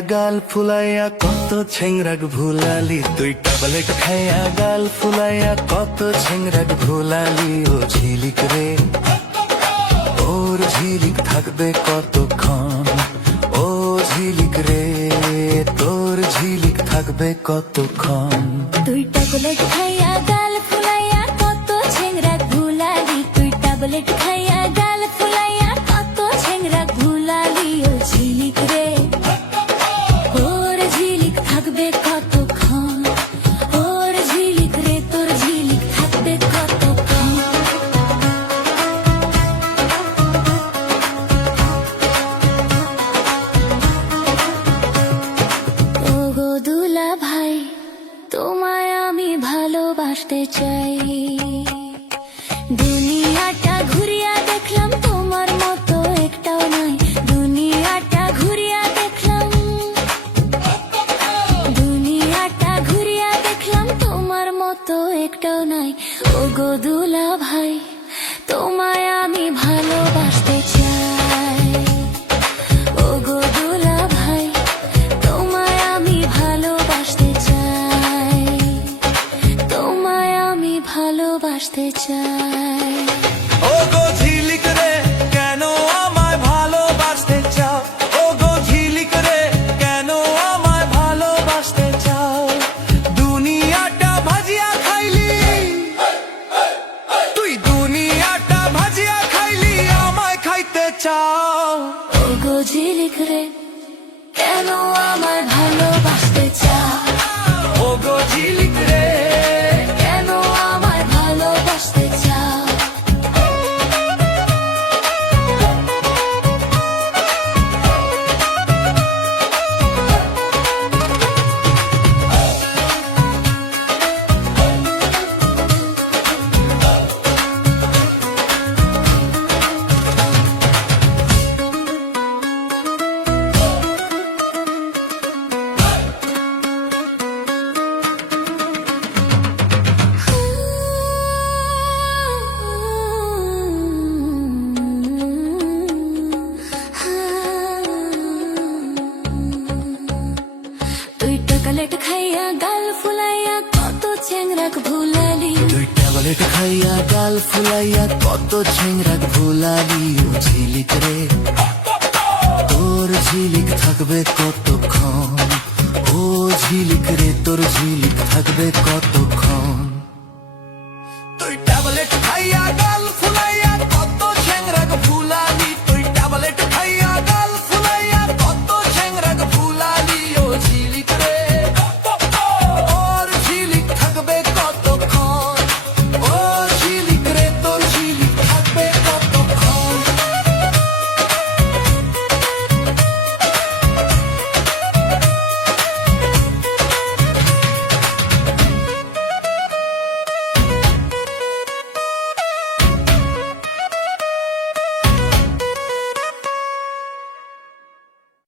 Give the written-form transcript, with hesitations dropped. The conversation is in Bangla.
গাল ফুলাইয়া কত ছেংরাগ ভুলালি, তুই ট্যাবলেট খাইয়া গাল ফুলাইয়া কত ছেংরাগ ভুলালি। ও ঝিলিক রে, ওর ঝিলিক থাকবে কতক্ষণ, ও ঝিলিক রে তোর ঝিলিক থাকবে কতক্ষণ। তুই ট্যাবলেট খাইয়া গাল ফুলাইয়া কত ছেংরাগ ভুলালি, তুই ট্যাবলেট খাইয়া গাল ফুলাইয়া কত ছেংরাগ ভুলালি। ও ঝিলিক রে, ওর ঝিলিক থাকবে কতক্ষণ, ওর ঝিলিক রে তোর ঝিলিক থাকবে কতক্ষণ। ও গো দুলা ভাই, তোমায় আমি ভালোবাসতে চাই। দুনিয়াটা ঘুরিয়া দেখলাম তোমার মতো একটাও নাই, দুনিয়াটা ঘুরিয়া দেখলাম, দুনিয়াটা ঘুরিয়া দেখলাম তোমার মতো একটাও নাই। ও গো দুলা ভাই, তোমায় আমি ভালোবাসতে চাই। ও গো দুলা ভাই, তোমায় আমি ভালোবাসতে চাই, তোমায় আমি ভালোবাসতে চাই। ও গো ঝিলিক রে, কেন আমায় ভালোবাসতে চাও? ও গো ঝিলিক রে, কেন আমায় ভালোবাসতে চাও? দুনিয়াটা ভাজিয়া খাইলি, তুই দুনিয়াটা ভাজিয়া খাইলি, আমায় খাইতে চাও? ও গো ঝিলিক রে, কেন আমায় ভালোবাসতে চাও? ও গো ঝিলিক রে, কেন আমায় ভালোবাসতে চাও? তুই ট্যাবলেট খাইয়া গাল ফুলাইয়া কত ছেংরাগ ভুলালি, তুই ট্যাবলেট খাইয়া গাল ফুলাইয়া কত ছেংরাগ ভুলালি। ও ঝিলিক রে, তোর ঝিলিক থাকবে কতক্ষণ, ও ঝিলিক রে তোর ঝিলিক থাকবে কতক্ষণ।